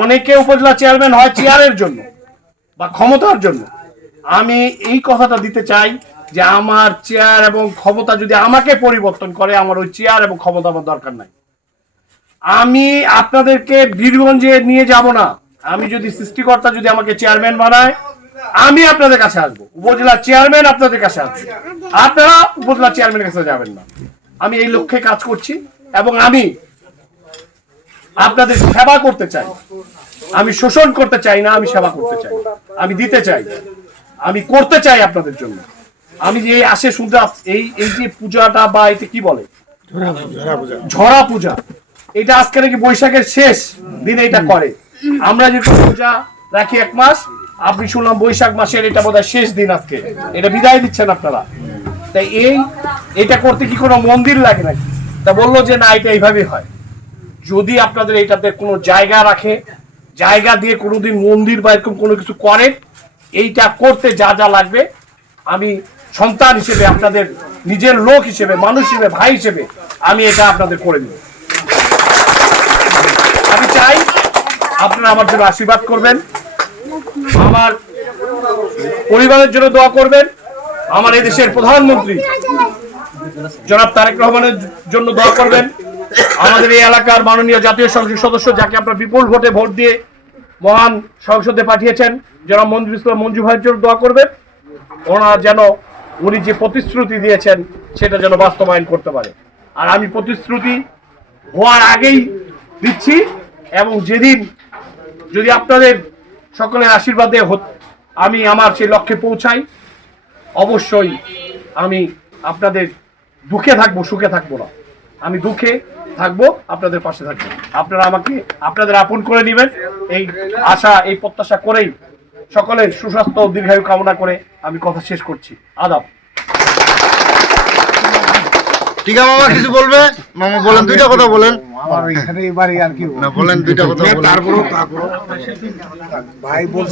অনেকে উপজেলা চেয়ারম্যান হয় চেয়ারের জন্য বা ক্ষমতার জন্য। আমি এই কথাটা দিতে চাই যে আমার চেয়ার এবং ক্ষমতা যদি আমাকে পরিবর্তন করে, আমার ওই চেয়ার এবং ক্ষমতা আমার দরকার নাই। আমি আপনাদেরকে বীরগঞ্জে নিয়ে যাব না। আমি যদি সৃষ্টিকর্তা যদি আমাকে চেয়ারম্যান বানায়, আমি আপনাদের কাছে আসবো, উপজেলা চেয়ারম্যান আপনাদের কাছে আসবে, আপনারা উপজেলা চেয়ারম্যানের কাছে যাবেন না। আমি এই লক্ষ্যে কাজ করছি এবং আমি আপনাদের সেবা করতে চাই। আমি শোষণ করতে চাই না, আমি সেবা করতে চাই, আমি দিতে চাই, আমি করতে চাই আপনাদের জন্য। আমি যে আসে শুনতে এই এই যে পূজাটা বা এটা কি বলে ঝরা পূজা, এটা আজকে নাকি বৈশাখের শেষ দিনে এটা করে। আমরা যে পূজা রাখি 1 মাস, আপনি শুনলাম বৈশাখ মাসের এটা বোধহয় শেষ দিন, আজকে এটা বিদায় দিচ্ছেন আপনারা। তাই এটা করতে কি কোনো মন্দির লাগে নাকি? তা বললো যে না, এটা এইভাবেই হয়। যদি আপনাদের এটাতে কোনো জায়গা রাখে, জায়গা দিয়ে কোনোদিন মন্দির বা এরকম কোনো কিছু করে, এইটা করতে যা যা লাগবে আমি সন্তান হিসেবে, আপনাদের নিজের লোক হিসেবে, মানুষ হিসেবে, ভাই হিসেবে আমি এটা আপনাদের করে দেব। আমি চাই আপনারা আমার জন্য আশীর্বাদ করবেন, আমার পরিবারের জন্য দোয়া করবেন, আমার এই দেশের প্রধানমন্ত্রী জনাব তারেক রহমানের জন্য দোয়া করবেন, আমাদের এই এলাকার মাননীয় জাতীয় সংসদ সদস্য যাকে আপনারা বিপুল ভোটে ভোট দিয়ে মহান সংসদে পাঠিয়েছেন জনাব মঞ্জুর ইসলাম মঞ্জু ভাইয়ের জন্য দোয়া করবেন। ওনারা যেন উনি যে প্রতিশ্রুতি দিয়েছেন সেটা যেন বাস্তবায়ন করতে পারে। আর আমি প্রতিশ্রুতি হওয়ার আগেই দিচ্ছি, এবং যেদিন যদি আপনাদের সকলের আশীর্বাদে আমি আমার সেই লক্ষ্যে পৌঁছাই, অবশ্যই আমি আপনাদের দুঃখে থাকবো, সুখে থাকবো না। আমি দুঃখে থাকবো, আপনাদের পাশে থাকবো। আপনারা আমাকে আপনাদের আপন করে নেবেন, এই আশা, এই প্রত্যাশা করেই সকলের সুস্বাস্থ্য ও দীর্ঘায়ু কামনা করে আমি কথা শেষ করছি। আদাব। ঠিক আছে মামা, কিছু বলবে? মামা বলেন, দুইটা কথা বলেন। আমার এখানে এবারে আর কি না বলেন, দুইটা কথা বলেন। তারপর ভাই বলছে